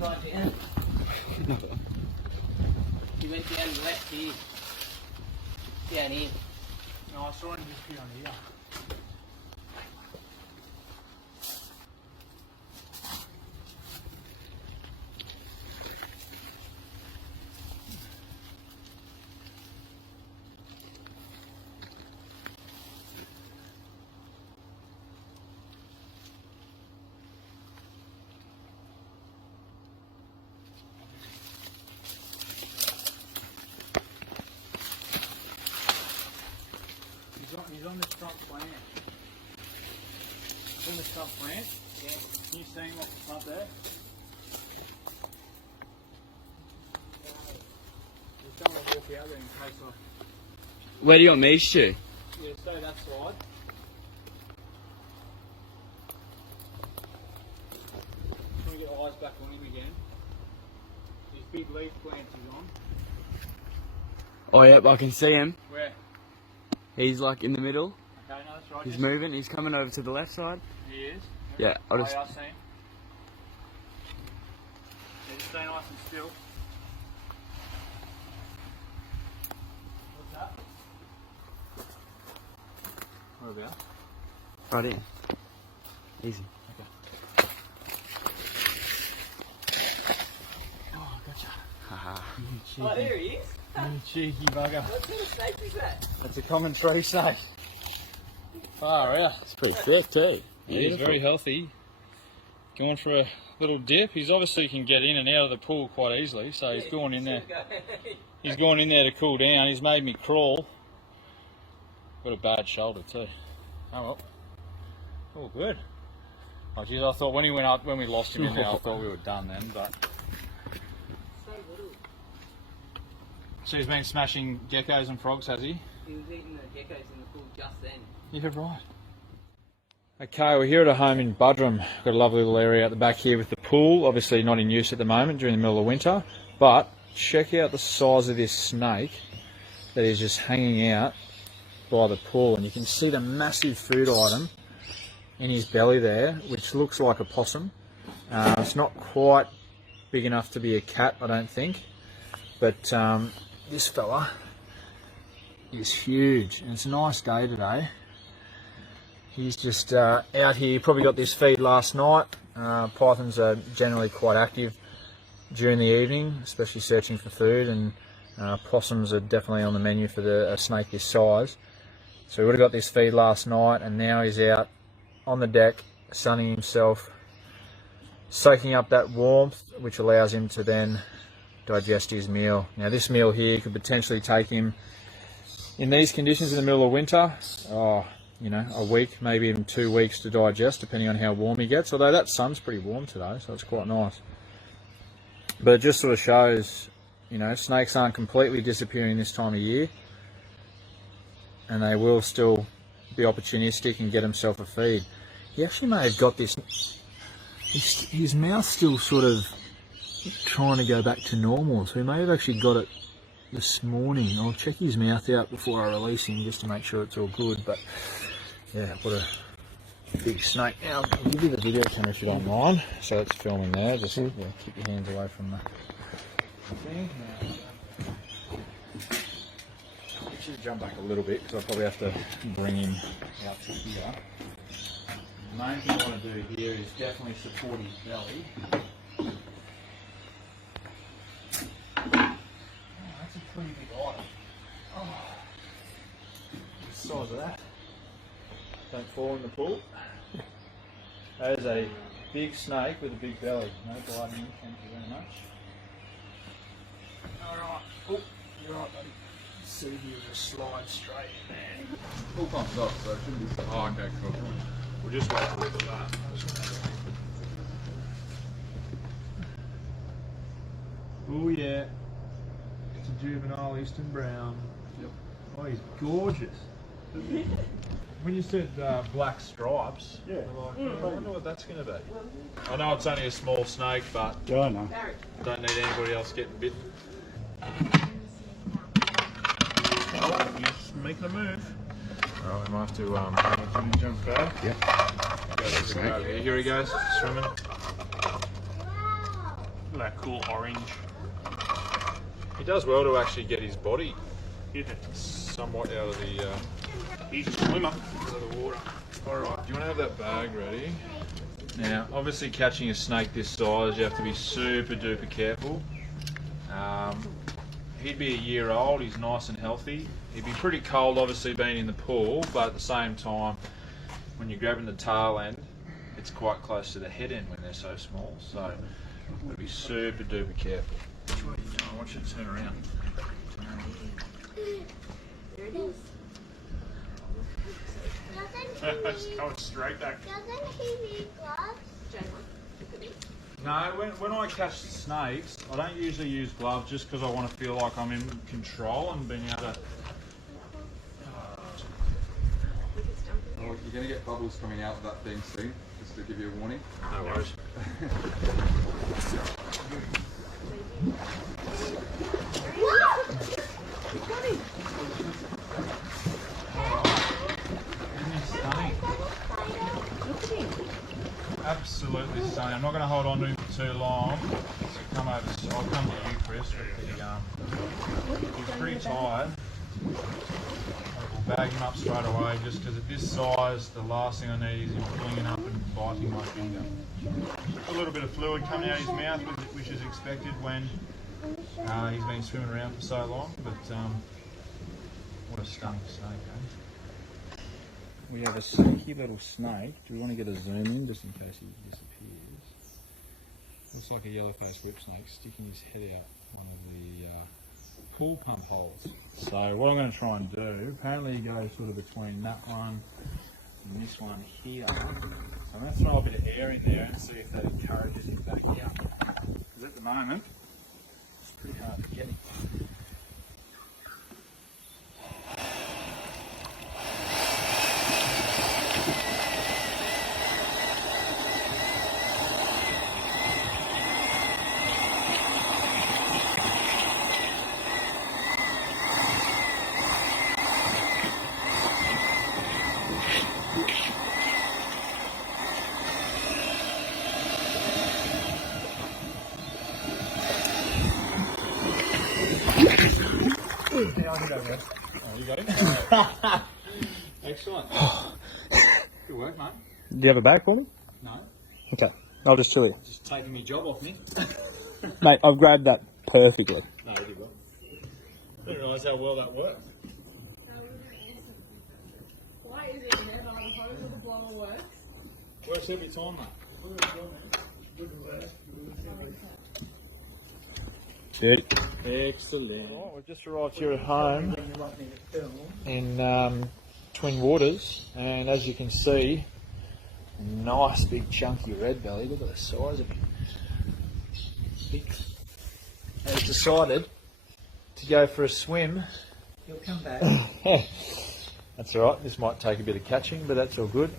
upside down. You went down left here. Down here. No, I saw him just be on here. He's on this front plant. He's on this front plant. Yeah. Can you see him off the front there? Just don't want to walk out there in case I... Where do you want me to? Yeah, stay that side. Trying to get eyes back on him again. These big leaf plants he's on. Oh, yep, I can see him. Where? He's like in the middle. Okay, no, that's right. He's moving. He's coming over to the left side. He is? Yeah, I'll just... I see him. Yeah, just stay nice and still. What's that? Where about? Right in. Easy. Okay. Oh, gotcha. Haha. Oh, there he is. You cheeky bugger. What sort of snake is that? That's a common tree snake. Far out. It's pretty thick too. He's very healthy. Going for a little dip. He's obviously can get in and out of the pool quite easily, so he's going in there. He's going in there to cool down. He's made me crawl. Got a bad shoulder too. Oh well. All good. Oh geez, I thought when he went up, when we lost him in there, I thought we were done then, but. So he's been smashing geckos and frogs, has he? He was eating the geckos in the pool just then. Yeah, right. Okay, we're here at a home in Buderim. Got a lovely little area at the back here with the pool. Obviously not in use at the moment during the middle of winter. But check out the size of this snake that is just hanging out by the pool. And you can see the massive food item in his belly there, which looks like a possum. It's not quite big enough to be a cat, I don't think. But this fella is huge, and it's a nice day today. He's just out here, probably got this feed last night. Pythons are generally quite active during the evening, especially searching for food, and possums are definitely on the menu for a snake this size. So he would have got this feed last night, and now he's out on the deck, sunning himself, soaking up that warmth, which allows him to then digest his meal. Now this meal here could potentially take him, in these conditions in the middle of winter, you know, a week, maybe even 2 weeks to digest, depending on how warm he gets. Although that sun's pretty warm today, so it's quite nice. But it just sort of shows, you know, snakes aren't completely disappearing this time of year, and they will still be opportunistic and get himself a feed. He actually may have got this, his mouth's still sort of trying to go back to normal, so he may have actually got it this morning. I'll check his mouth out before I release him just to make sure it's all good. But yeah, what a big snake. Now I'll give you the video camera if you don't mind. So it's filming there, just keep your hands away from the thing. Now, should jump back a little bit because I'll probably have to bring him out to here. The main thing I want to do here is definitely support his belly. Pretty big item. Oh, the size of that. Don't fall in the pool. That is a big snake with a big belly. No biting, thank you very much. Alright. Oh, you're right, buddy. See if you just slide straight in there. Pool pump's up, so it shouldn't be. Oh, okay, cool. We'll just wait to look at that. Oh yeah. It's a juvenile Eastern Brown. Yep. Oh, he's gorgeous. When you said black stripes, yeah. Like, I wonder what that's going to be. I know it's only a small snake, but Yeah, I know. don't need anybody else getting bitten. Oh, he's making a move. Alright, we might have to jump back. Yep. Here he goes, swimming. Look at that cool orange. He does well to actually get his body He's somewhat out of the a swimmer. out of the water. Alright, do you want to have that bag ready? Now, obviously catching a snake this size, you have to be super duper careful. He'd be a year old, he's nice and healthy. He'd be pretty cold obviously being in the pool, but at the same time, when you're grabbing the tail end, it's quite close to the head end when they're so small, so you've got to be super duper careful. Which way are you doing? I want you to turn around. There it is. It's going straight back. Doesn't he need gloves? No, when I catch snakes, I don't usually use gloves just because I want to feel like I'm in control and being able to... Oh, you're going to get bubbles coming out of that thing soon, just to give you a warning. No worries. Stunning. Absolutely stunning. I'm not going to hold on to him for too long. So come over. I'll come to you, Chris. He's pretty tired. We'll bag him up straight away, just because at this size, the last thing I need is him flinging up and biting my finger. A little bit of fluid coming out of his mouth, which is expected when he's been swimming around for so long. But what a stunning snake, eh? We have a sneaky little snake. Do we want to get a zoom in just in case he disappears? Looks like a yellow-faced whip snake sticking his head out one of the pool pump holes. So what I'm going to try and do, apparently he goes sort of between that one and this one here. So I'm going to throw a bit of air in there and see if that encourages him back out. Because at the moment, it's pretty hard to get him. Yeah, I can go there. Oh, you got him? Excellent. Good work, mate. Do you have a bag for me? No, Okay, I'll just chill here. just taking my job off me. Mate, I've grabbed that perfectly. No, you did well. Didn't realise how well that worked. Why is it never the hose or the blower works? Works every time, mate. Good. Excellent. Right, we've just arrived here at home in Twin Waters, and as you can see, nice big chunky red belly. Look at the size of him. Big. And he's decided to go for a swim. He'll come back. That's all right. This might take a bit of catching, but that's all good.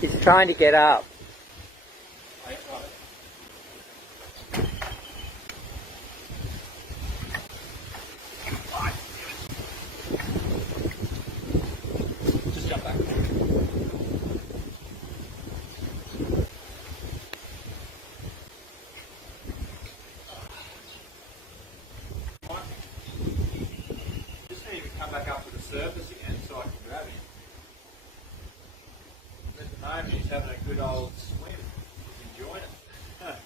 He's trying to get up. Just jump back. Just need to come back up to the surface again so I can grab him. At the moment he's having a good old swim. He's enjoying it.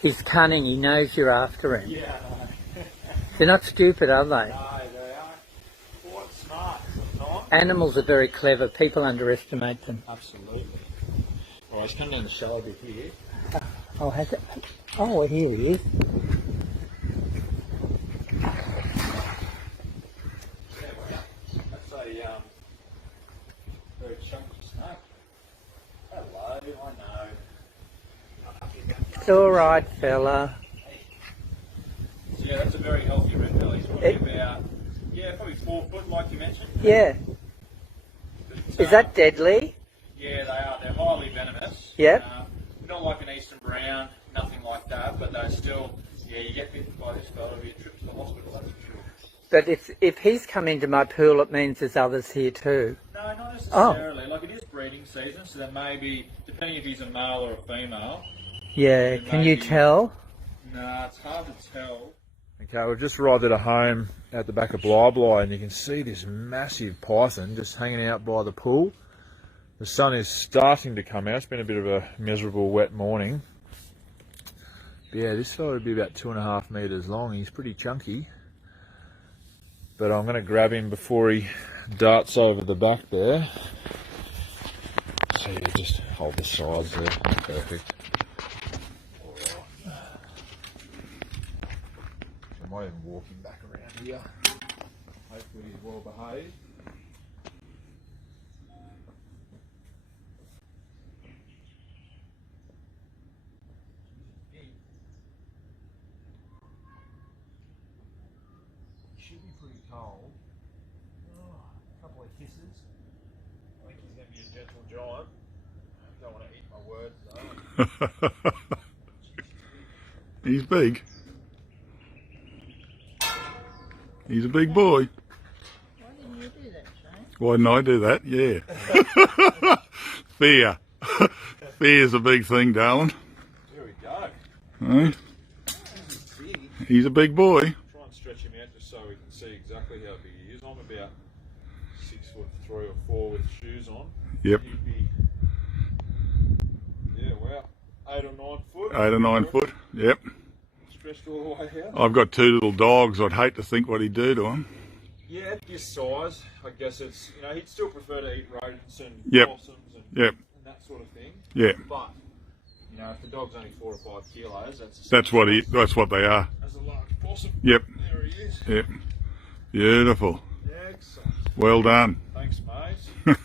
He's cunning. He knows you're after him. Yeah, They're not stupid, are they? no, they are quite smart sometimes. Animals are very clever. People underestimate them. Absolutely. All right, let's come down the shallow bit here. Oh, has it? Oh, here he is. That's a very chunky snake. Hello, I know. It's all right, fella. So yeah, that's a very healthy red belly. It's probably about, probably 4 foot, like you mentioned. Yeah. But, Is that deadly? Yeah, they are. They're highly venomous. Yep. Not like an eastern brown, nothing like that, but they're still, you get bitten by this fella, it'll be a trip to the hospital, that's for sure. But if he's come into my pool, it means there's others here too. No, No, not necessarily. Like, it is breeding season, so there may be, depending if he's a male or a female. Yeah, can you maybe- tell? Nah, it's hard to tell. Okay, we've just arrived at a home at the back of Bly Bly, and you can see this massive python just hanging out by the pool. The sun is starting to come out. It's been a bit of a miserable wet morning. But yeah, this fellow would be about 2.5 metres long. He's pretty chunky. But I'm going to grab him before he darts over the back there. So yeah, just hold the sides there. Perfect. I might even walk him back around here. Hopefully he's well behaved. He should be pretty cold. Oh, a couple of kisses. I think he's going to be a gentle giant. Don't want to eat my words though. He's big. He's a big boy. Why didn't you do that, Shane? Why didn't I do that? Yeah. Fear. Fear's a big thing, darling. There we go. Right? He's a big boy. Try and stretch him out just so we can see exactly how big he is. I'm about 6'3" or 4" with shoes on. Yep. He'd be, yeah, wow, 8 or 9 foot. 8 or 9 foot. Yep. Stretched all the way out. I've got 2 little dogs. I'd hate to think what he'd do to them. Yeah, at this size, I guess it's, you know, he'd still prefer to eat rodents and Yep. possums and, Yep. and that sort of thing. Yeah. But, you know, if the dog's only 4 or 5 kilos, That's what they are. That's a large possum. Yep. There he is. Yep. Beautiful. Excellent. Well done. Thanks, mate.